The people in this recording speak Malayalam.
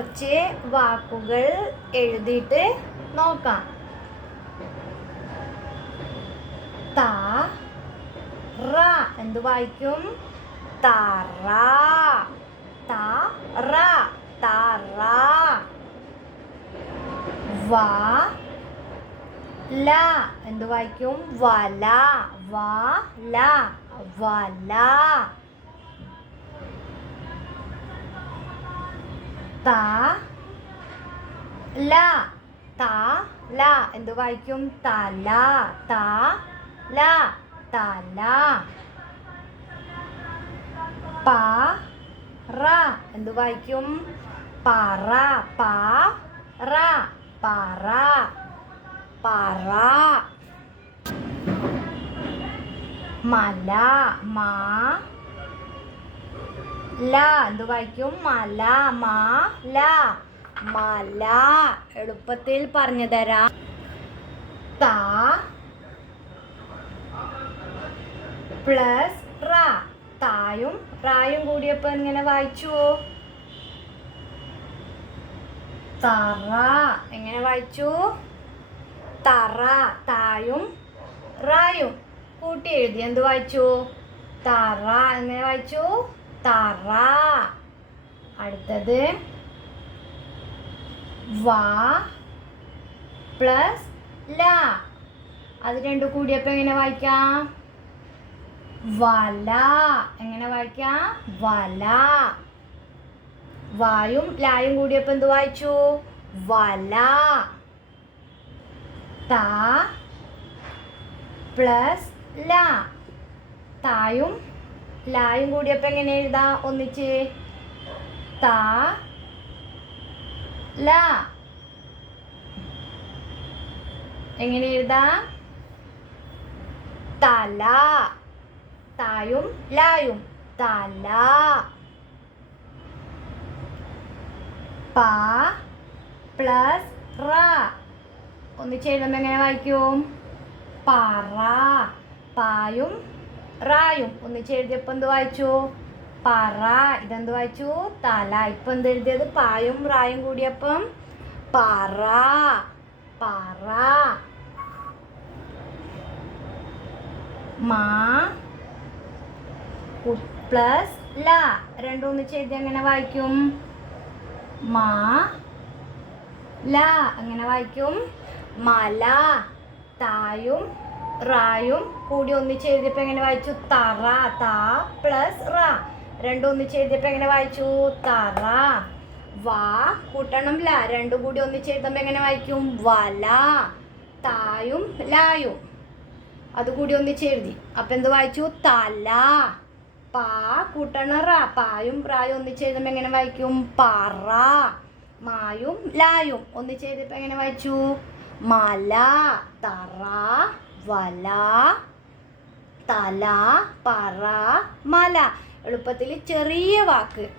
കുറച്ച് വാക്കുകൾ എഴുതിയിട്ട് നോക്കാം. തറ എന്ത് വായിക്കും? തറ. തറ തറ. വല എന്ത് വായിക്കും? വല. വല വല. തല തല എന്ത് വായിക്കും? തല. തല തല. പറ എന്ത് വായിക്കും? പറ. പറ പറ പറ. മല മല എന്ത് വായിക്കും? മല. മല മല. എളുപ്പത്തിൽ പറഞ്ഞു തരാം. ത പ്ലസ് റ. തായും റായും കൂടിയപ്പോ എങ്ങനെ വായിച്ചു? തറ. എങ്ങനെ വായിച്ചു? തറ. തായും റായും കൂട്ടി എഴുതി എന്ത് വായിച്ചു? തറ. എങ്ങനെ വായിച്ചു? തറ. അടുത്തത് വ പ്ലസ് ല. അത് രണ്ടും കൂടിയപ്പോ എങ്ങനെ വായിക്കാം? വല. എങ്ങനെ വായിക്കാം? വല. വായും ലായും കൂടിയപ്പോ എന്ത് വായിച്ചു? വല. ത പ്ലസ് ല. തായും ലായും കൂടിയപ്പോ എങ്ങനെ എഴുതാ? ഒന്നിച്ച് ത ല. എങ്ങനെ എഴുതാ? തല. തായും ലായും തല. പ പ്ലസ് റ. ഒന്നിച്ച് എഴുതുമ്പോ എങ്ങനെ വായിക്കും? പറ. പായും റായും ഒന്നിച്ച് എഴുതിയപ്പോ എന്ത് വായിച്ചു? പറ. ഇതെന്ത് വായിച്ചു? തല. ഇപ്പൊ എന്ത് എഴുതിയത്? പായും റായും കൂടിയപ്പം പറ. പറ. മാ പ്ലസ് ല. രണ്ടും ഒന്നിച്ച് എഴുതി എങ്ങനെ വായിക്കും? മാ ല. എങ്ങനെ വായിക്കും? മല. തായും റായും കൂടി ഒന്നിച്ച് എഴുതിയപ്പോ എങ്ങനെ വായിച്ചു? തറ. ത പ്ലസ് റ. രണ്ടും ഒന്നിച്ച് എഴുതിയപ്പോ എങ്ങനെ വായിച്ചു? തറ. വാ കൂട്ടണം ല. രണ്ടും കൂടി ഒന്നിച്ച് എഴുതുമ്പോ എങ്ങനെ വായിക്കും? വല. തായും ലായും അതുകൂടി ഒന്നിച്ച് എഴുതി അപ്പൊ എന്ത് വായിച്ചു? തല. പാ കൂട്ടണം റ. പായും റായും ഒന്നിച്ച് എഴുതുമ്പോ എങ്ങനെ വായിക്കും? പറ. മായും ലായും ഒന്നിച്ച് എഴുതിയപ്പോ എങ്ങനെ വായിച്ചു? മല. തറ. വല. തല. പറ. മല. എളുപ്പത്തിൽ ചെറിയ വാക്ക്